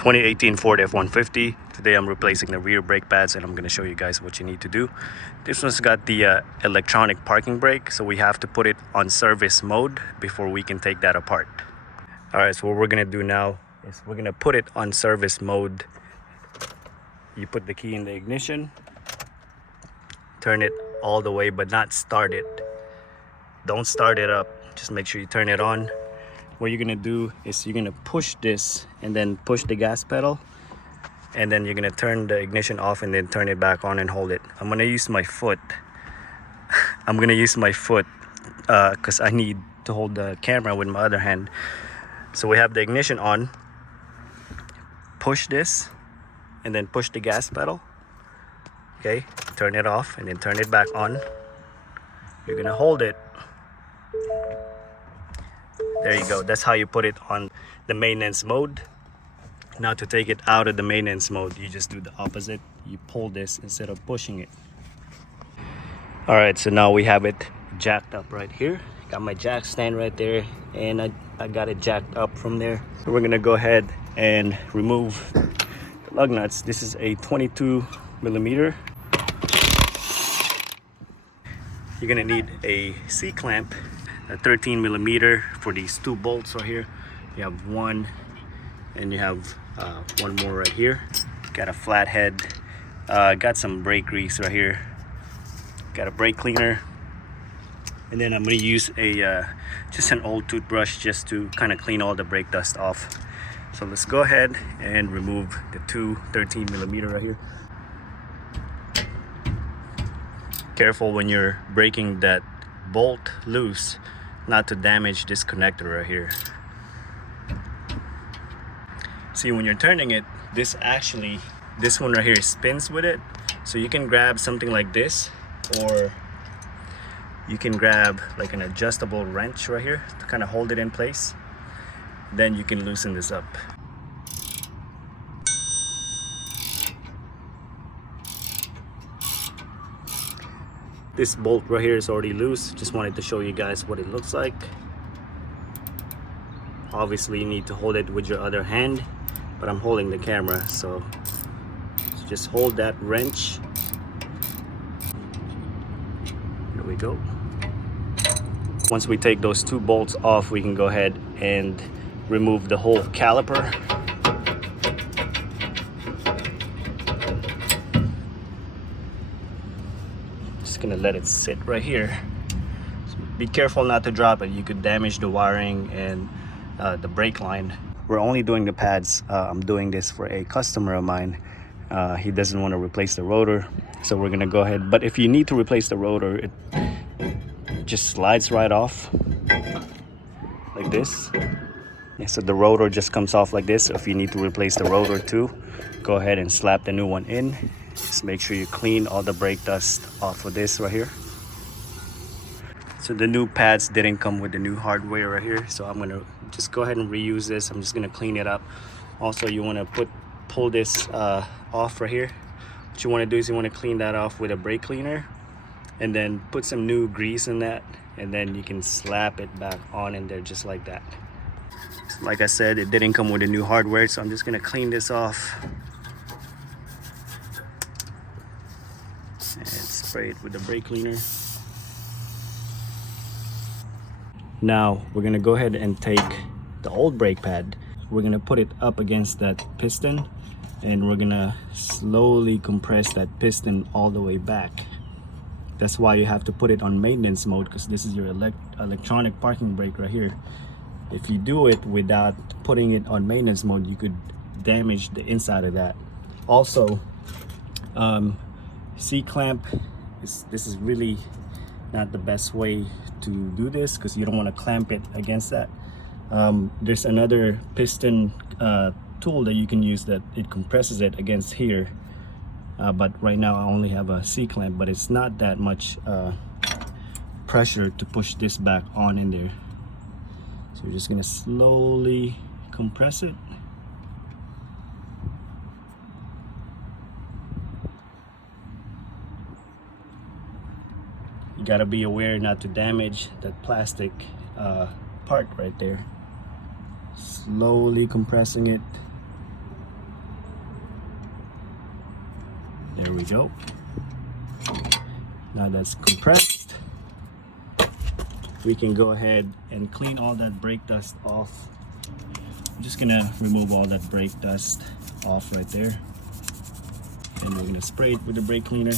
2018 Ford F150. Today I'm replacing the rear brake pads and I'm going to show you guys what you need to do. This one's got the electronic parking brake, so we have to put it on service mode before we can take that apart. Alright, so what we're going to do now is we're going to put it on service mode. You put the key in the ignition, turn it all the way but not start it. Don't start it up, just make sure you turn it on. What you're gonna do is you're gonna push this and then push the gas pedal, and then you're gonna turn the ignition off and then turn it back on and hold it. I'm gonna use my foot. Because I need to hold the camera with my other hand. So we have the ignition on. Push this and then push the gas pedal. Okay, turn it off and then turn it back on. You're gonna hold it. There you go. That's how you put it on the maintenance mode. Now to take it out of the maintenance mode, you just do the opposite. You pull this instead of pushing it. All right, so now we have it jacked up right here. Got my jack stand right there, and I got it jacked up from there. So we're gonna go ahead and remove the lug nuts. This is a 22 millimeter. You're gonna need a C-clamp, a 13 millimeter for these two bolts right here. You have one and you have one more right here. Got a flat head, got some brake grease right here, got a brake cleaner, and then I'm going to use a just an old toothbrush just to kind of clean all the brake dust off. So let's go ahead and remove the two 13 millimeter right here. Careful when you're breaking that bolt loose not to damage this connector right here. See, when you're turning it, this one right here spins with it. So you can grab something like this, or you can grab like an adjustable wrench right here to kind of hold it in place. Then you can loosen this up. This bolt right here is already loose. Just wanted to show you guys what it looks like. Obviously you need to hold it with your other hand, but I'm holding the camera, so just hold that wrench. Here we go. Once we take those two bolts off, we can go ahead and remove the whole caliper. Just gonna let it sit right here. So be careful not to drop it. You could damage the wiring and the brake line. We're only doing the pads. I'm doing this for a customer of mine. He doesn't want to replace the rotor, so we're gonna go ahead. But if you need to replace the rotor, it just slides right off like this. Yeah, so the rotor just comes off like this. If you need to replace the rotor too, go ahead and slap the new one in. Just make sure you clean all the brake dust off of this right here. So the new pads didn't come with the new hardware right here, so I'm gonna just go ahead and reuse this. I'm just gonna clean it up. Also, you want to pull this off right here. What you want to do is you want to clean that off with a brake cleaner, and then put some new grease in that, and then you can slap it back on in there just like that. So like I said, it didn't come with the new hardware, so I'm just gonna clean this off and spray it with the brake cleaner. Now we're gonna go ahead and take the old brake pad. We're gonna put it up against that piston, and we're gonna slowly compress that piston all the way back. That's why you have to put it on maintenance mode, because this is your electronic parking brake right here. If you do it without putting it on maintenance mode, you could damage the inside of that. Also, C-clamp, this is really not the best way to do this, because you don't want to clamp it against that. There's another piston tool that you can use that it compresses it against here, but right now I only have a C-clamp, but it's not that much pressure to push this back on in there. So you're just gonna slowly compress it. You gotta be aware not to damage that plastic part right there. Slowly compressing it. we go. Now that's compressed, we can go ahead and clean all that brake dust off. I'm just gonna remove all that brake dust off right there, and we're gonna spray it with the brake cleaner.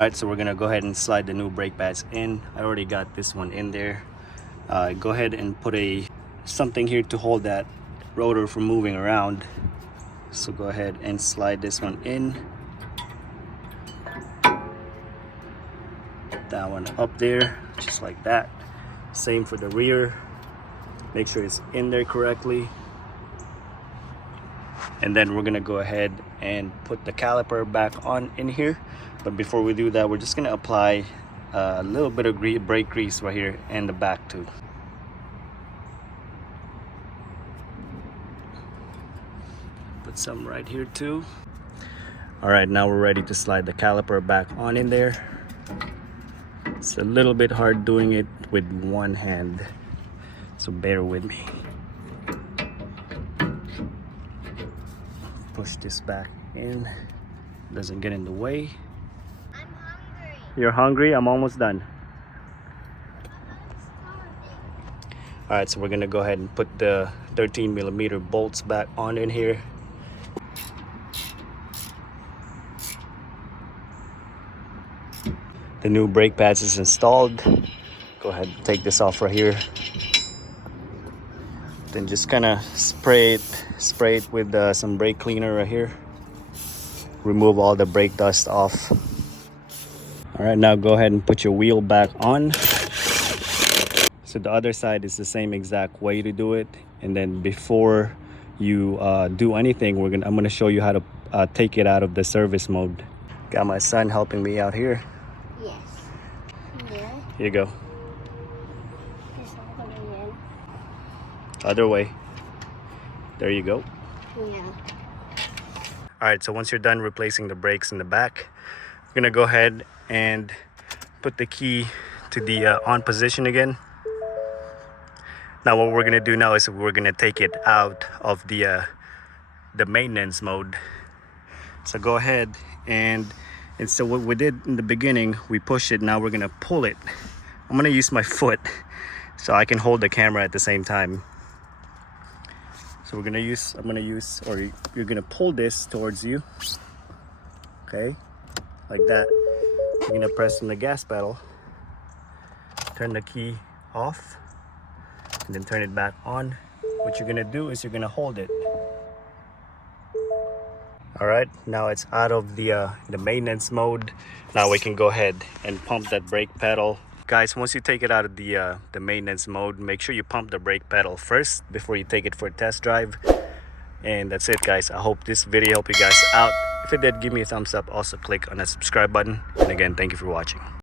Alright, so we're gonna go ahead and slide the new brake pads in. I already got this one in there. Go ahead and put something here to hold that rotor from moving around. So go ahead and slide this one in. That one up there, just like that. Same for the rear. Make sure it's in there correctly. And then we're gonna go ahead and put the caliper back on in here. But before we do that, we're just gonna apply a little bit of brake grease right here and the back too. Put some right here too. All right, now we're ready to slide the caliper back on in there. It's a little bit hard doing it with one hand, so bear with me. Push this back in, doesn't get in the way. I'm hungry. You're hungry? I'm almost done. All right, so we're gonna go ahead and put the 13mm bolts back on in here. The new brake pads is installed. Go ahead and take this off right here. Then just kind of spray it with some brake cleaner right here. Remove all the brake dust off. All right, now go ahead and put your wheel back on. So the other side is the same exact way to do it. And then before you do anything, I'm gonna show you how to take it out of the service mode. Got my son helping me out here. Yes. Yeah. Here you go. This one again. Other way. There you go. Yeah. All right, so once you're done replacing the brakes in the back, we're gonna go ahead and put the key to the on position again. Now what we're gonna do now is we're gonna take it out of the maintenance mode. So go ahead and so what we did in the beginning, we push it. Now we're gonna pull it. I'm gonna use my foot so I can hold the camera at the same time. So you're gonna pull this towards you. Okay, like that. You're gonna press on the gas pedal, turn the key off, and then turn it back on. What you're gonna do is you're gonna hold it. All right, now it's out of the maintenance mode. Now we can go ahead and pump that brake pedal. Guys, once you take it out of the maintenance mode, make sure you pump the brake pedal first before you take it for a test drive. And that's it, guys. I hope this video helped you guys out. If it did, give me a thumbs up. Also click on that subscribe button. And again, thank you for watching.